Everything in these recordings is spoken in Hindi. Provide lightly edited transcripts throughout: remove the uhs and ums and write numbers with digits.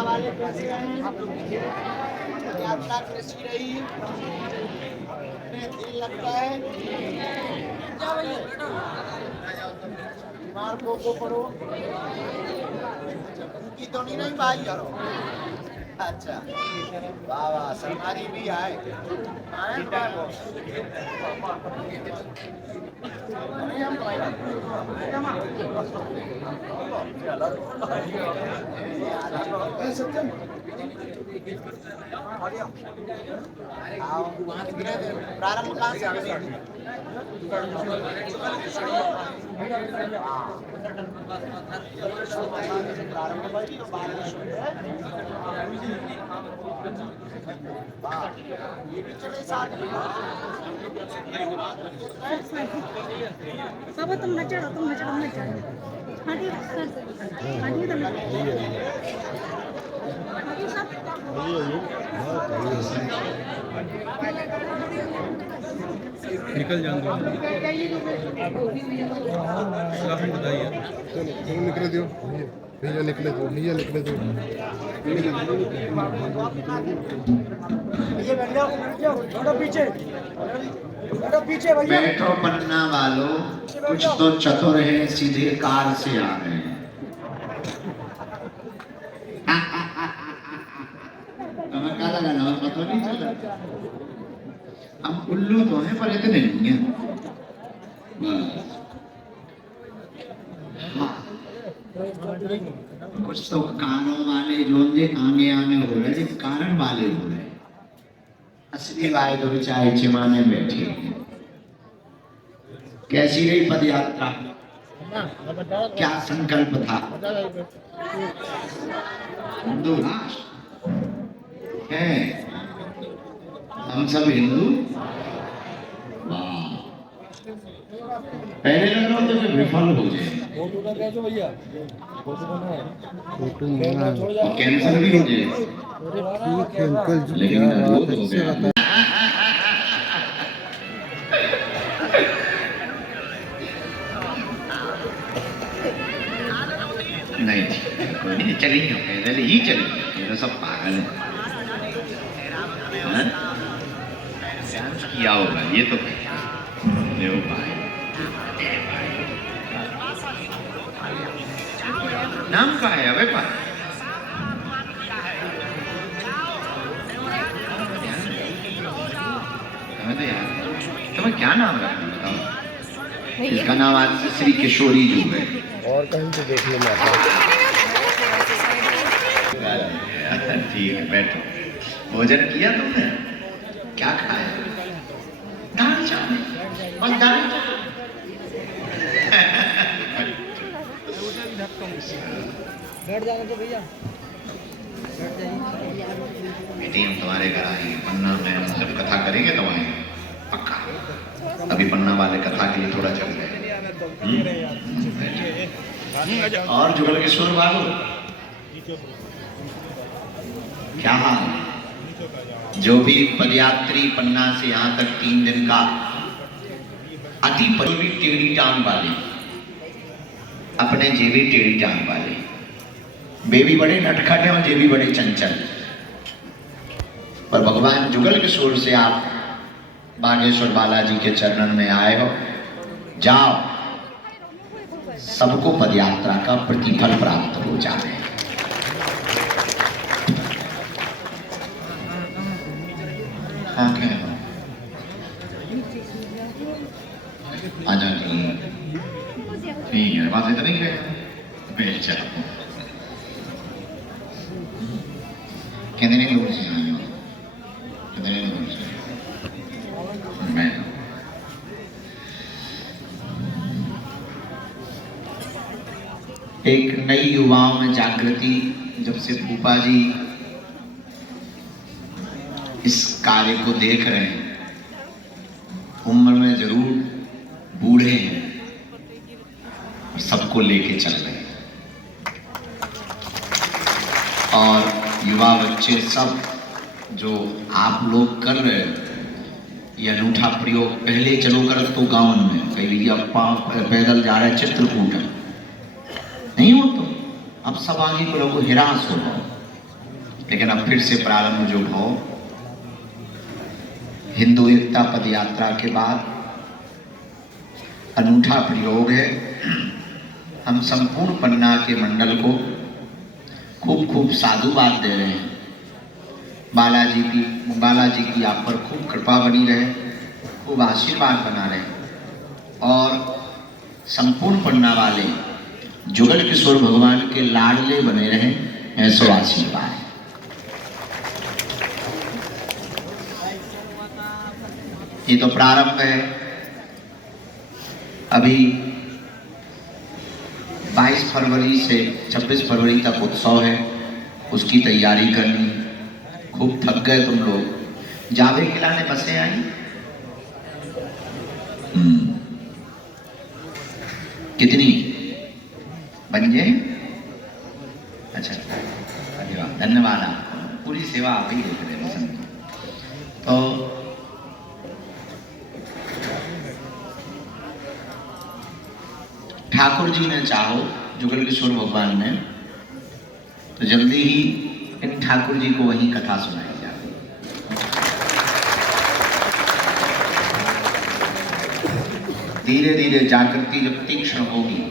वाले कैसे हैं? यात्रा कैसी रही? दिल लगता है? बीमार को पढ़ो। उनकी तो नहीं भाई करो। अच्छा वाह वाह, सरकारी भी आए प्रारंभ कहाँ से बाबा तुम न चढ़ो, तुम न चढ़ो, मैं चढ़ो। हाँ ठीक है सर, हाँ ठीक है निकल जाऊंगा। बताइए निकले दो भैया, निकले दो भैया, निकले दो। बैठो पन्ना वालों, कुछ तो चतुर है, सीधे कार से आ गए। हमें क्या लगा ना, पता नहीं चला। हम उल्लू तो हैं पर इतने नहीं हैं। हाँ। कुछ तो कानों वाले जो आगे आगे हो रहे थे, कारण वाले हो रहे। असली वाले तो बेचारे चिमाने बैठे। कैसी रही पद यात्रा? क्या संकल्प था? हिंदू राष्ट्र है, हम सब हिंदू। वाह, पहले लग रहा तो विफल हो जाए, कैंसर भी हो जाए, लेकिन अद्भुत हो गया। नहीं कोई नहीं, चलेंगे पैदल ही चलेंगे, ये तो सब पागल है। किया होगा ये तो भाई। नाम का है अबे पा तो यार, तुम्हें क्या नाम रखना बताओ? इसका नाम आज श्री किशोरी जी है। और कहीं तो देखने में आता है। ठीक है, बैठो। भोजन किया तुमने? क्या खाया? दाल चावल और दाल चावल। बैठ जाओ तो भैया, बेटी हम तुम्हारे घर आएंगे, पन्ना में हम जब कथा करेंगे तो आएंगे पक्का। अभी पन्ना वाले कथा के लिए थोड़ा चल गए। और जुगल किशोर बाबू क्या हाल? जो भी पदयात्री पन्ना से यहाँ तक 3 दिन का अति भी टेढ़ी टांग वाले, अपने जेबी टेढ़ी टांग वाले, बेबी बड़े नटखट हैं और जेबी बड़े चंचल। पर भगवान जुगल किशोर से आप बागेश्वर बालाजी के चरणन में आए हो, जाओ, सबको पदयात्रा का प्रतिफल प्राप्त हो जाए। हाँ क्या है? आजा ठीक है, बात इतना ही है। बेचा कितने लोग से आए हो? कितने लोग से? मैं एक नई युवाओं में जागृति, जब से फूफा जी इस कार्य को देख रहे हैं, उम्र में जरूर बूढ़े हैं और सबको लेके चल रहे हैं, और युवा बच्चे सब जो आप लोग कर रहे हैं, ये अनूठा प्रयोग पहले चलो कर तो गांव में कई भैया पैदल जा रहे चित्रकूट नहीं हो तो अब सब आगे को लोगों हिरास हो गए, लेकिन अब फिर से प्रारंभ जो हो हिंदू एकता पद यात्रा के बाद अनूठा प्रयोग है। हम संपूर्ण पन्ना के मंडल को खूब खूब साधुवाद दे रहे हैं। बालाजी की आप पर खूब कृपा बनी रहे, खूब आशीर्वाद बना रहे और संपूर्ण पन्ना वाले जुगल किशोर भगवान के लाडले बने रहे, ऐसा आशीर्वाद। ये तो प्रारंभ है, अभी 22 फरवरी से 26 फरवरी तक उत्सव है, उसकी तैयारी करनी। खूब थक गए तुम लोग। जावे खिलाने बसें आई कितनी बन गए? अच्छा धन्यवाद आपको, पूरी सेवा आप ही देख रहे हैं। तो ठाकुर जी ने चाहो जुगल किशोर भगवान ने तो जल्दी ही इन ठाकुर जी को वही कथा सुनाई जाती। धीरे धीरे जागृति जब तीक्ष्ण होगी,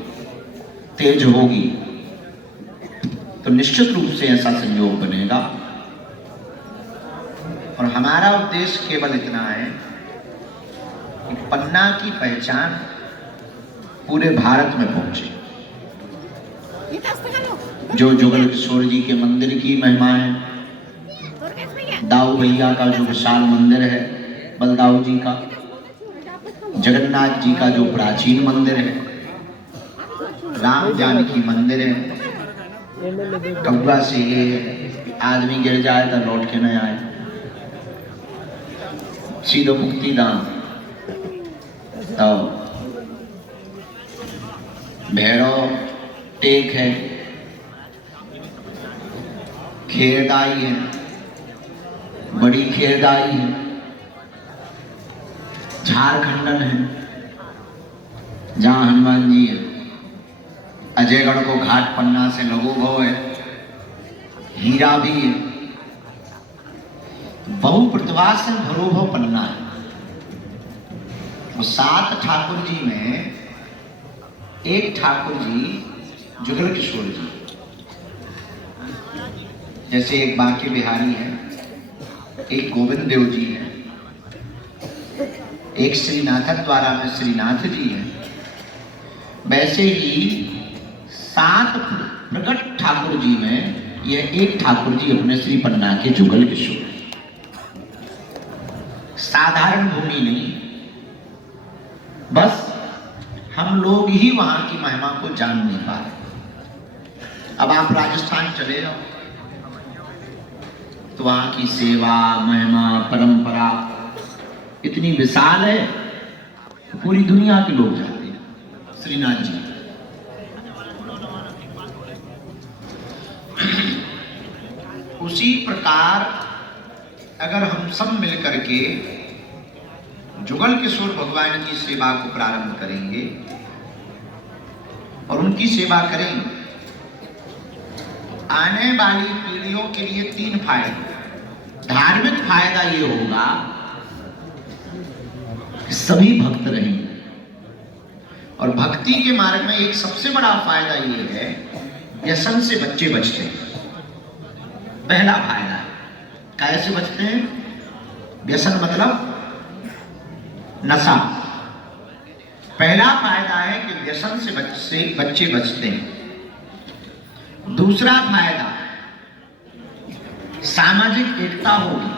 तेज होगी, तो निश्चित रूप से ऐसा संयोग बनेगा। और हमारा उद्देश्य केवल इतना है कि पन्ना की पहचान पूरे भारत में पहुंचे। जो जुगल किशोर जी के मंदिर की महिमा है, दाऊ भैया का जो विशाल मंदिर है, बलदाऊ जी का, जगन्नाथ जी का जो प्राचीन मंदिर है, राम जानकी मंदिर है, कब्बा से ये आदमी गिर जाए तो लौट के न आए, सीधो मुक्ति धाम, तो भैरव टेक है, खेरदाई है, बड़ी खेरदाई है, झारखंडन है जहाँ हनुमान जी है, अजयगढ़ को घाट पन्ना से लघु भव है, हीरा भी है, बहु प्रतिभा से भरोभव पन्ना है। तो 7 ठाकुर जी में एक ठाकुर जी जुगल किशोर जी, जैसे एक बांके बिहारी है, एक गोविंद देव जी है, एक श्रीनाथ द्वारा में श्रीनाथ जी है, वैसे ही 7 प्रकट ठाकुर जी में यह एक ठाकुर जी अपने श्री पन्ना के जुगल किशोर। साधारण भूमि नहीं, बस हम लोग ही वहां की महिमा को जान नहीं पा रहे। अब आप राजस्थान चले जाओ तो वहां की सेवा, महिमा, परंपरा इतनी विशाल है, पूरी दुनिया के लोग जाते हैं। श्रीनाथ जी उसी प्रकार अगर हम सब मिलकर के जुगल किशोर भगवान की सेवा को प्रारंभ करेंगे और उनकी सेवा करेंगे, आने वाली पीढ़ियों के लिए 3 फायदे। धार्मिक फायदा ये होगा कि सभी भक्त रहेंगे, और भक्ति के मार्ग में एक सबसे बड़ा फायदा ये है, व्यसन से बच्चे बचते हैं। पहला फायदा कैसे बचते हैं? व्यसन मतलब नशा। पहला फायदा है कि व्यसन से बच्चे बचते हैं। दूसरा फायदा सामाजिक एकता होगी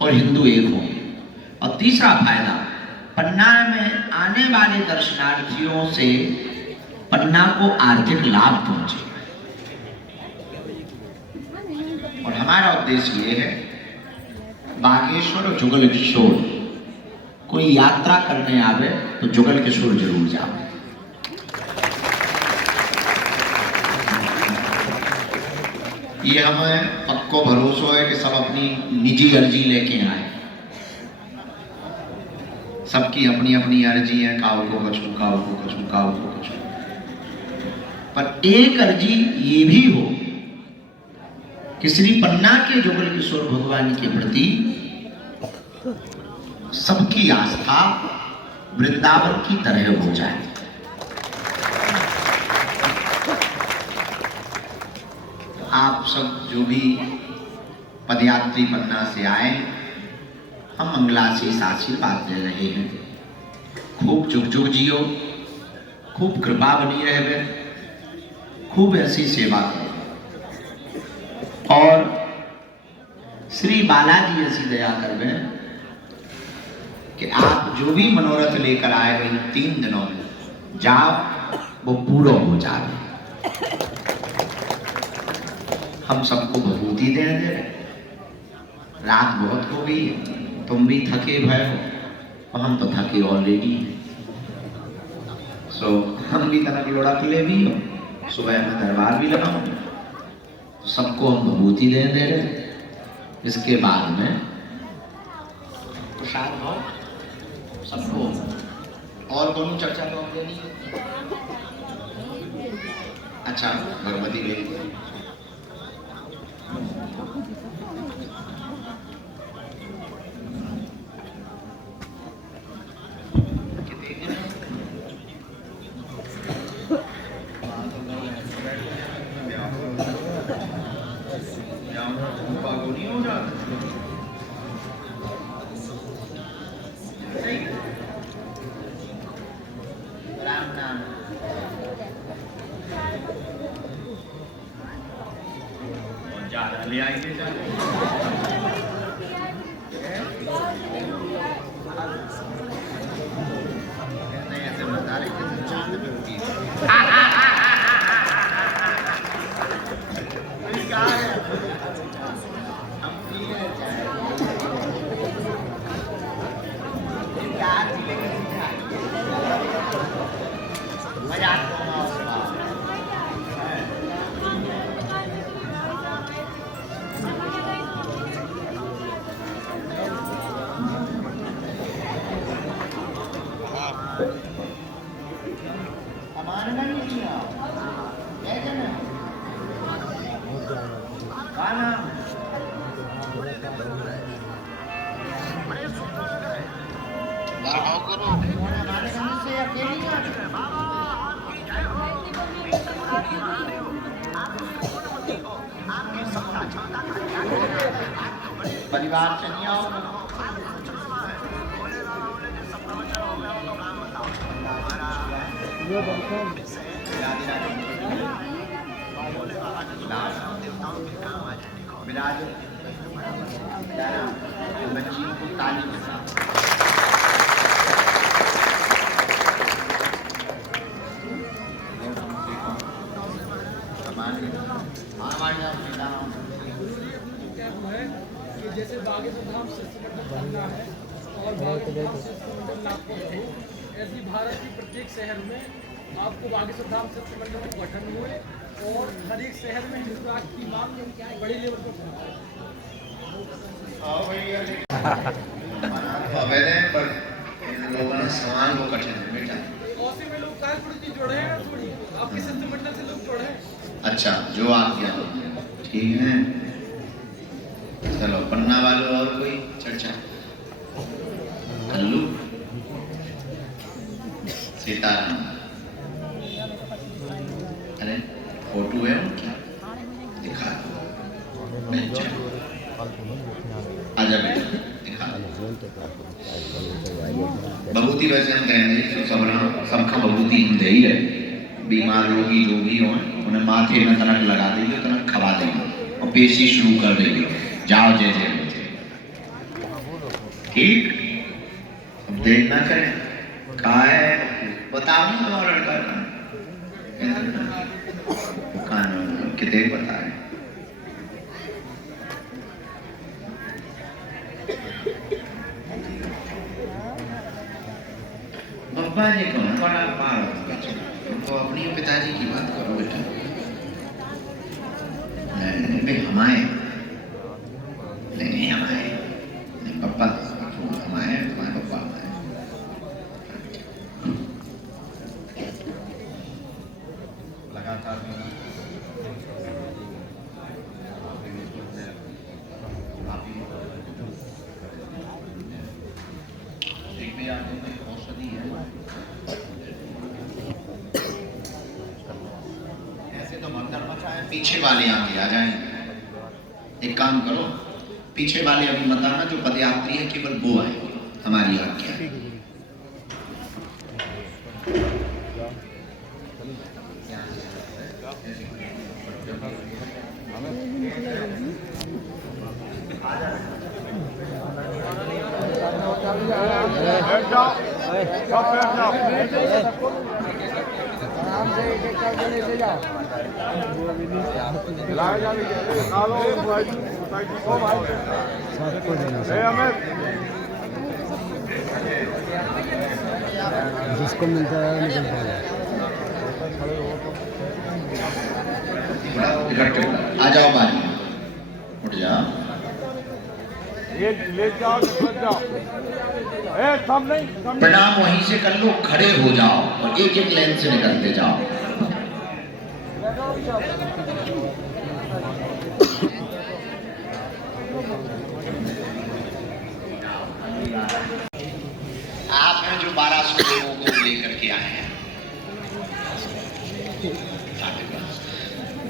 और हिंदू एक होंगे। और तीसरा फायदा पन्ना में आने वाले दर्शनार्थियों से पन्ना को आर्थिक लाभ पहुंचेगा। और हमारा उद्देश्य ये है, बागेश्वर और जुगल किशोर कोई यात्रा करने आवे तो जुगल किशोर जरूर जाओ। ये हमें पक्को भरोसा है कि सब अपनी निजी अर्जी लेके आए। सबकी अपनी अपनी अर्जी है, काऊ को कछू, काऊ को कछू, काऊ को कछू। पर एक अर्जी ये भी हो कि श्री पन्ना के जुगल किशोर भगवान के प्रति सबकी आस्था वृंदावन की तरह हो जाए। आप सब जो भी पदयात्री पन्ना से आए, हम मंगलाशीष आशीर्वाद दे रहे हैं। खूब जुग जुग जियो, खूब कृपा बनी रहे, खूब ऐसी सेवा करो और श्री बालाजी ऐसी दया करवे कि आप जो भी मनोरथ लेकर आए इन 3 दिनों में जाओ वो पूरा हो जाए। हम सबको भभूति दे दे। रात बहुत हो गई, तुम भी थके भय हो और हम तो थके ऑलरेडी हैं। सो हम भी तनक लोड़ा ले भी हो, सुबह में दरबार भी लगाओ, तो सबको हम भभूति दे रहे। इसके बाद में प्रसाद हो सबको। और दोनों चर्चा तो हम देनी है। अच्छा भगवती ले राम नाम ज्यादा ले आएंगे ऐसे बता रहे कि चांद पे उठी परिवार से नहीं आओ। बच्चियों को ताली जैसे बागेश्वर धाम शिष्टमंडल बनना है और बागेश्वर धाम शिष्टमंडल नागपुर हो, ऐसी भारत की प्रत्येक शहर में आपको बागेश्वर धाम शिष्टमंडल के गठन हुए और हर एक शहर में हिंदू राष्ट्र की मांग बड़ी लेवल पर पर लोगों ने सवाल वो कठिन है बेटा। औसी में लोग कालपुर की जोड़े हैं थोड़ी आपके शिष्टमंडल से लोग जोड़े हैं। अच्छा जो आप क्या ठीक है। चलो पन्ना वालों और कोई चर्चा? कल्लू सीताराम, अरे फोटो है उनकी दिखा आजा बेटा दिखा। बबूती वैसे हम कहेंगे सबका बबूती हम दे ही है। बीमार रोगी जो भी हो उन्हें माथे में तनक लगा देंगे, तनक खवा देंगे और पेशी शुरू कर देंगे। जाओ जय जय ठीक। अब देर ना करें कहा है बताओ नहीं तुम्हारा लड़का कान कितने पता है। बब्बा जी को बड़ा पार तो अपनी पिताजी की बात करो बेटा। नहीं भाई हमारे नहीं हमारे नहीं पप्पा हमारे तुम्हारे पप्पा हमारे आंतों में औषधि है। ऐसे तो भगदड़ मचा है, पीछे वाले आगे आ जाएंगे। एक काम करो, पीछे वाले अभी मत आना, जो पदयात्री है केवल वो आएंगे, हमारी आज्ञा है। जिसको मिलता है निकलता है। आ जाओ बारी, उठ जाओ। प्रणाम वहीं से कर लो, खड़े हो जाओ और एक एक लाइन से निकलते जाओ। आप हैं जो 1200 लोगों को लेकर के आए हैं।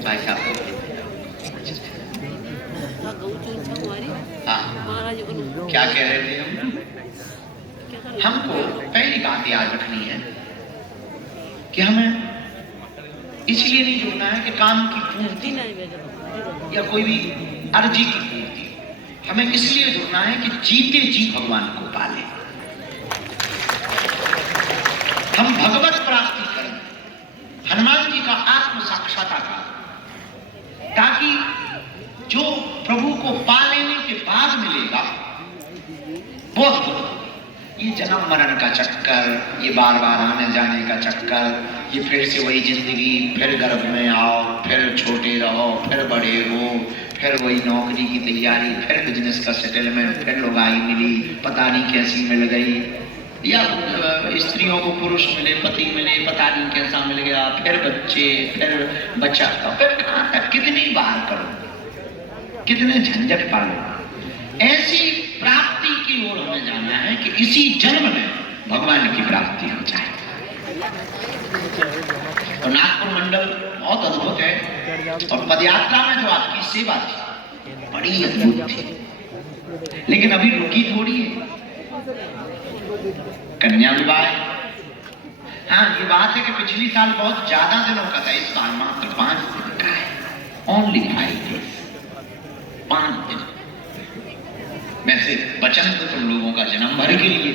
भाई साहब क्या कह रहे थे हम? हमको पहली बात याद रखनी है कि हमें इसलिए नहीं जुड़ना है कि काम की पूर्ति या कोई भी अर्जी की पूर्ति, हमें इसलिए जुड़ना है कि जीते जी भगवान को पाले, हम भगवत प्राप्ति करें, हनुमान जी का आत्म साक्षात्कार, ताकि जो प्रभु को पा लेने के बाद मिलेगा बहुत, ये जन्म मरण का चक्कर, ये बार बार आने जाने का चक्कर, ये फिर से वही जिंदगी, फिर गर्भ में आओ, फिर छोटे रहो, फिर बड़े हो, फिर वही नौकरी की तैयारी, फिर बिजनेस का सेटलमेंट, फिर लुगाई मिली पता नहीं कैसी मिल गई, या स्त्रियों को पुरुष मिले, पति मिले पता नहीं कैसा मिल गया, फिर बच्चे, फिर बच्चा, फिर कहाँ तक, कितनी बार करो, कितने झंझट पालो। ऐसी प्राप्ति की ओर हमें जाना है कि इसी जन्म में भगवान की प्राप्ति हो जाए। तो नागपुर मंडल बहुत अद्भुत है, और पदयात्रा में जो आपकी सेवा थी बड़ी अद्भुत थी, लेकिन अभी रुकी थोड़ी है। कन्या विवाह, हाँ ये बात है कि पिछली साल बहुत ज्यादा दिनों का था, इस बार मात्र 5 दिन का है, ओनली 5 डेज, 5 दिन। वैसे वचन तो तुम लोगों का जन्म भर के लिए,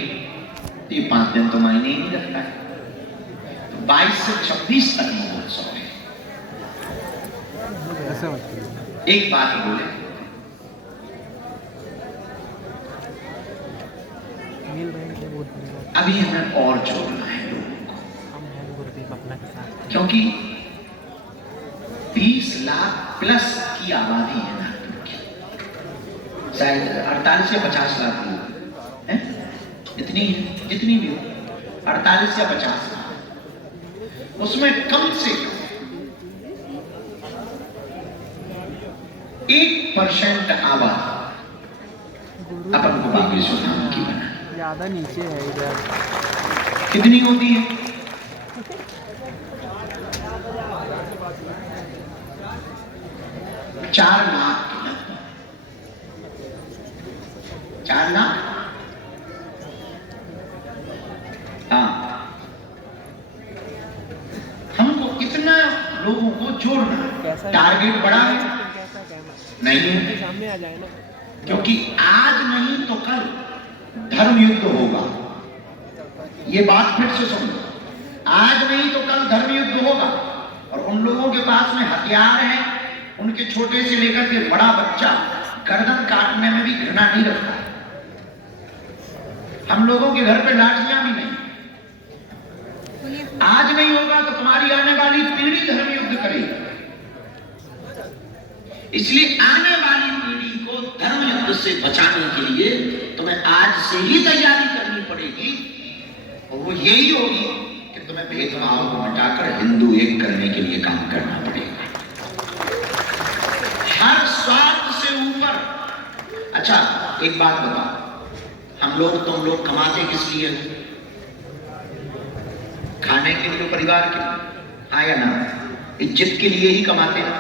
ये 5 दिन तो मायने ही नहीं रखता है। 22 से 26 तक महोत्सव है। एक बात बोले, अभी हमें और जोड़ना है लोगों को, क्योंकि 20 लाख प्लस की आबादी है नागपुर की, शायद 48 या 50 लाख लोग हैं, इतनी जितनी भी हो, 48 या 50 लाख, उसमें कम से कम 1% आबादी अपन को बागेश्वर धाम की बना। ज्यादा नीचे है इधर। कितनी होती है? चार लाख, 4 लाख। हाँ, हमको इतना लोगों को जोड़ना, टारगेट बड़ा है नहीं है, सामने आ जाए ना, क्योंकि आज नहीं तो कल धर्म युद्ध होगा। ये बात फिर से सुनो, आज नहीं तो कल धर्म युद्ध होगा, और उन लोगों के पास में हथियार है, उनके छोटे से लेकर के बड़ा बच्चा गर्दन काटने में भी घृणा नहीं रखता। हम लोगों के घर पे लाठियां भी नहीं। आज नहीं होगा तो तुम्हारी आने वाली पीढ़ी धर्म युद्ध करेगी। इसलिए आने वाली पीढ़ी को धर्म युद्ध से बचाने के लिए तुम्हें आज से ही तैयारी करनी पड़ेगी, और वो यही होगी कि तुम्हें भेदभाव को हटाकर हिंदू एक करने के लिए काम करना पड़ेगा, हर स्वार्थ से ऊपर। अच्छा एक बात बताओ, हम हम लोग तुम लोग कमाते किस लिए? खाने के लिए, परिवार के लिए, हाँ या ना? इज्जत के लिए ही कमाते ना।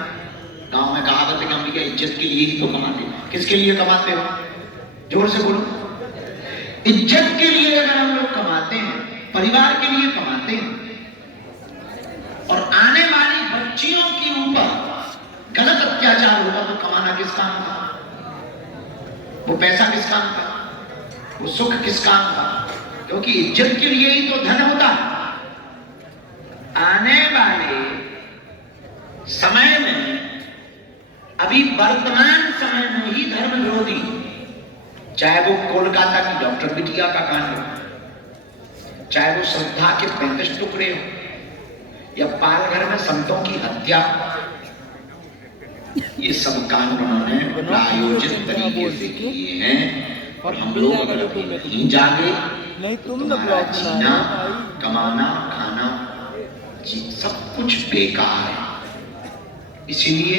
गांव में कहावत है कि हम क्या इज्जत के लिए ही तो कमाते। किसके लिए कमाते हो? जोर से बोलो। इज्जत के लिए अगर हम लोग कमाते हैं, परिवार के लिए कमाते हैं, और आने वाली बच्चियों के ऊपर गलत अत्याचार होगा तो कमाना किस काम का? वो पैसा किस काम का? वो सुख किस काम का? क्योंकि इज्जत के लिए ही तो धन होता है। आने वाले समय में, अभी वर्तमान समय में ही धर्म विरोधी, चाहे वो कोलकाता की डॉक्टर बिटिया का कांड हो, चाहे वो श्रद्धा के 35 टुकड़े हो, या पालघर में संतों की हत्या, ये सब काम उन्होंने प्रायोजित तरीके से किए हैं। और हम लोग अगर अभी नहीं जागे नहीं तो तुम तुम्हारा जीना, कमाना, खाना सब कुछ बेकार है। इसीलिए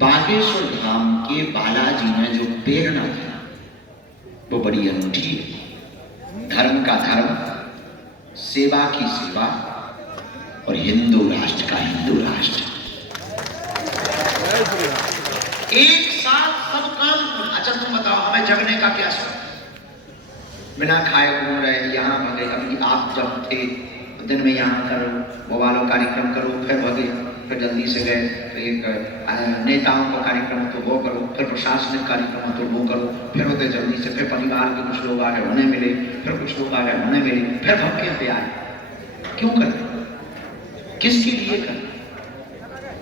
बागेश्वर धाम के बालाजी में जो प्रेरणा थी वो बड़ी अनूठी है। धर्म का धर्म, सेवा की सेवा, और हिंदू राष्ट्र का हिंदू राष्ट्र। एक साथ सब काम। अच्छा तुम बताओ, हमें जगने का क्या शौक? बिना खाए घूम रहे, यहाँ भगे। अभी आप जब थे दिन में यहाँ करो, वो वालों कार्यक्रम करो, फिर भगे, फिर जल्दी से गए, तो एक नेताओं का कार्यक्रम तो वो करो, फिर प्रशासनिक कार्यक्रम तो वो करो, फिर होते जल्दी से, फिर परिवार के कुछ लोग आ गए उन्हें मिले, फिर कुछ लोग आ गए उन्हें मिले, फिर भगे पे आए। क्यों करते? किसके लिए करते?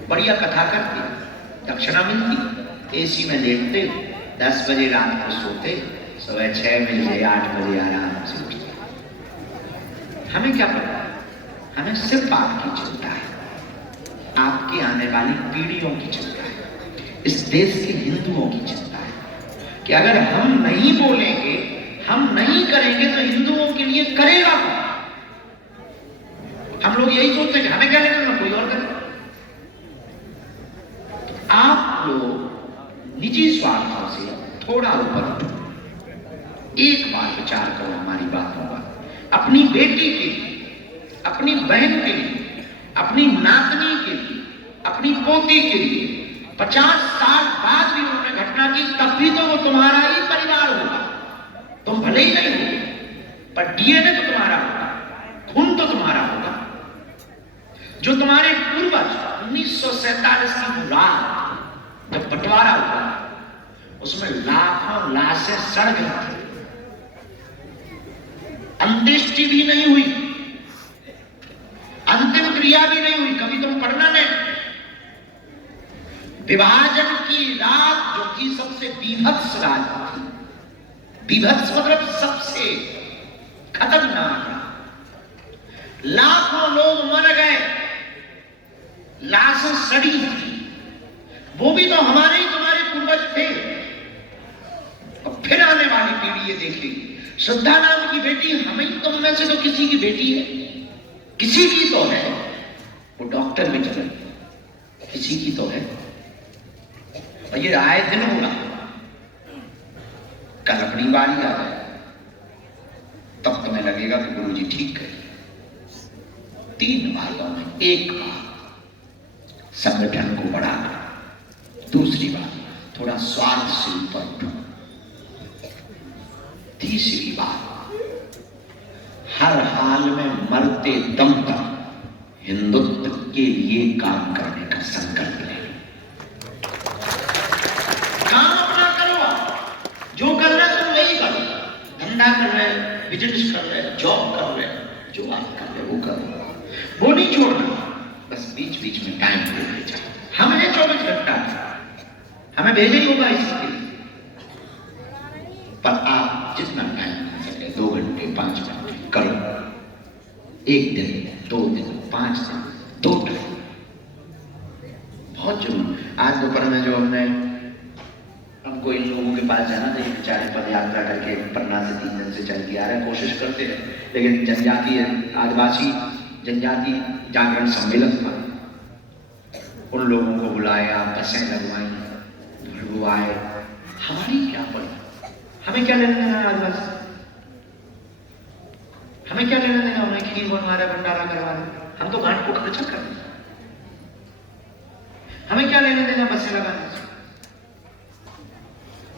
बढ़िया कथा करते, दक्षिणा मिलती, एसी में लेटते, 10 बजे रात को सोते, सुबह 6 बजे 8 बजे आराम से उठते। हमें क्या पता? हमें सिर्फ आपकी चिंता है, आपकी आने वाली पीढ़ियों की चिंता है, इस देश के हिंदुओं की चिंता है कि अगर हम नहीं बोलेंगे, हम नहीं करेंगे तो हिंदुओं के लिए करेगा कौन? हम लोग यही सोचते हैं कि हमें क्या लेना, कोई और करे। आप लोग निजी स्वार्थों से थोड़ा ऊपर उठो, एक बार विचार करो हमारी बातों का। अपनी बेटी के लिए, अपनी बहन के लिए, अपनी नातनी के लिए, अपनी पोती के लिए 50 साल बाद भी उन्होंने घटना की, तब भी तो वो तुम्हारा ही परिवार होगा। तुम भले ही नहीं हो, पर डीएनए तो तुम्हारा होगा, खून तो तुम्हारा होगा। जो तुम्हारे पूर्वज 1947 की मुराद जब बंटवारा हुआ, उसमें लाखों लाशें सड़ गई थी, अंत्येष्टि भी नहीं हुई, अंतिम क्रिया भी नहीं हुई। कभी तुम पढ़ना नहीं। विभाजन की रात जो थी सबसे बीभत्स रात थी। बीभत्स मतलब सबसे खतरनाक। लाखों लोग मर गए, लाशें सड़ी थी। वो भी तो हमारे ही तुम्हारे पूर्वज थे। और फिर आने वाली पीढ़ी ये देखेगी, श्रद्धा नाम की बेटी हमें, तुम में से तो किसी की बेटी है, किसी की तो है, वो डॉक्टर में चले, किसी की तो है। और ये आए दिन होगा, कल अपनी बारी आ जाए, तब तुम्हें लगेगा कि गुरु जी ठीक है। 3 बातों में, एक बात संगठन को बढ़ाना, दूसरी बात थोड़ा स्वार्थ से ऊपर उठो, तीसरी बात हर हाल में मरते दम तक हिंदुत्व के लिए काम करने का संकल्प ले। काम अपना करो, जो कर रहे तुम वही करो। धंधा कर रहे, बिजनेस कर रहे, जॉब कर रहे, जो आप कर रहे वो करो, वो नहीं छोड़ना। बस बीच बीच में टाइम दे जाओ। हमें 24 घंटा हमें भेजा ही होगा इसके लिए, पर आप जितना टाइम कर सके, 2 घंटे 5 घंटे करो। 1 दिन 2 दिन 5 दिन 2 टाइम बहुत जरूरी। आज दोपहर में जो हमको इन लोगों के पास जाना था, बेचारे पद यात्रा करके पन्ना से 3 दिन से चल के आ रहे हैं, कोशिश करते हैं, लेकिन जनजातीय आदिवासी जनजाति जागरण सम्मेलन था, उन लोगों को बुलाया, बसें लगवाई, लोग आए। हमारी क्या पड़ी, हमें क्या लेना देना आदिवासी से? हमें क्या लेना देना? उन्हें खीर बनवा रहे, भंडारा करवा रहे, हम तो घाट को खर्चा कर रहे हैं। हमें क्या लेना देना बसें लगाने से?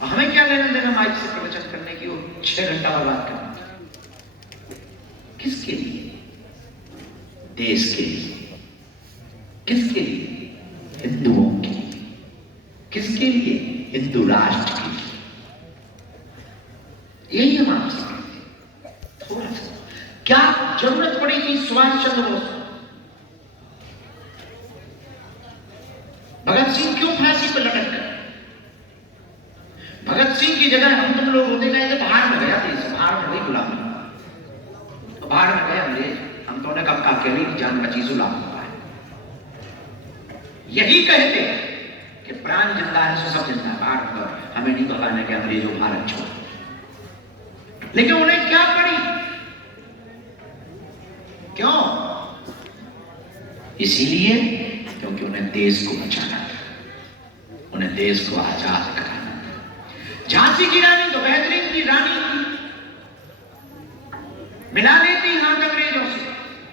हमें क्या लेना देना माइक से प्रवचन करने की और 6 घंटा बर्बाद करने की? किसके लिए? देश के लिए। किसके लिए? हिंदुओं के लिए। किसके लिए? हिंदू राष्ट्र के लिए। यही हम आपसे कहते हैं। थोड़ा सा क्या जरूरत पड़ी थी सुभाष चंद्र बोस? भगत सिंह क्यों फांसी पर लटक गए? भगत सिंह की जगह हम तुम लोग होते गए थे, बाहर में गया देश, बाहर में वही गुलामी, बाहर में गए अंग्रेज, हम तो ने कब का अकेली जान बची गुलाम हुआ है। यही कहते कि प्राण जिंदा है सो सब जिंदा है, बाहर में हमें नहीं बताने के अंग्रेजों भारत छोड़। लेकिन उन्हें क्या पड़ी? क्यों? इसीलिए क्योंकि उन्हें देश को बचाना था, उन्हें देश को आजाद कराना था। झांसी की रानी तो बेहतरीन की रानी थी, मिला लेती हाथ अंग्रेजों से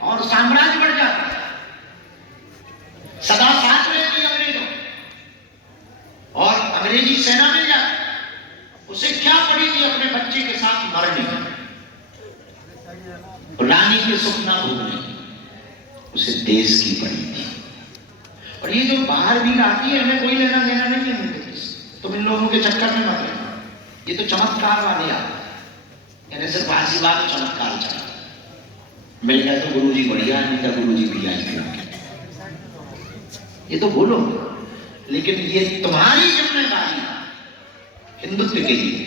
और साम्राज्य बढ़ जाता, सदा साथ रहती अंग्रेजों और अंग्रेजी सेना मिल जाती। उसे क्या पड़ी थी अपने बच्चे के साथ मरने, रानी के सुपना भूलने? उसे देश की पड़ी थी। और ये जो बाहर भी आती है, इन्हें कोई लेना देना नहीं है मुझे, तुम इन लोगों के चक्कर में मत रहना। ये तो चमत्कार वाले आते, इन्हें सिर्फ आशीर्वाद चमत्कार चाहिए। मिल गया तो गुरुजी बढ़िया, नहीं था गुरुजी भी आए, ये तो बोलो। लेकिन ये तुम्हारी जिम्मेदारी हिंदुत्व के लिए,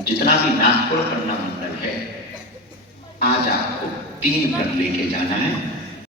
जितना भी नागपुर पन्ना मंडल है, आज आपको 3 पर लेके जाना है।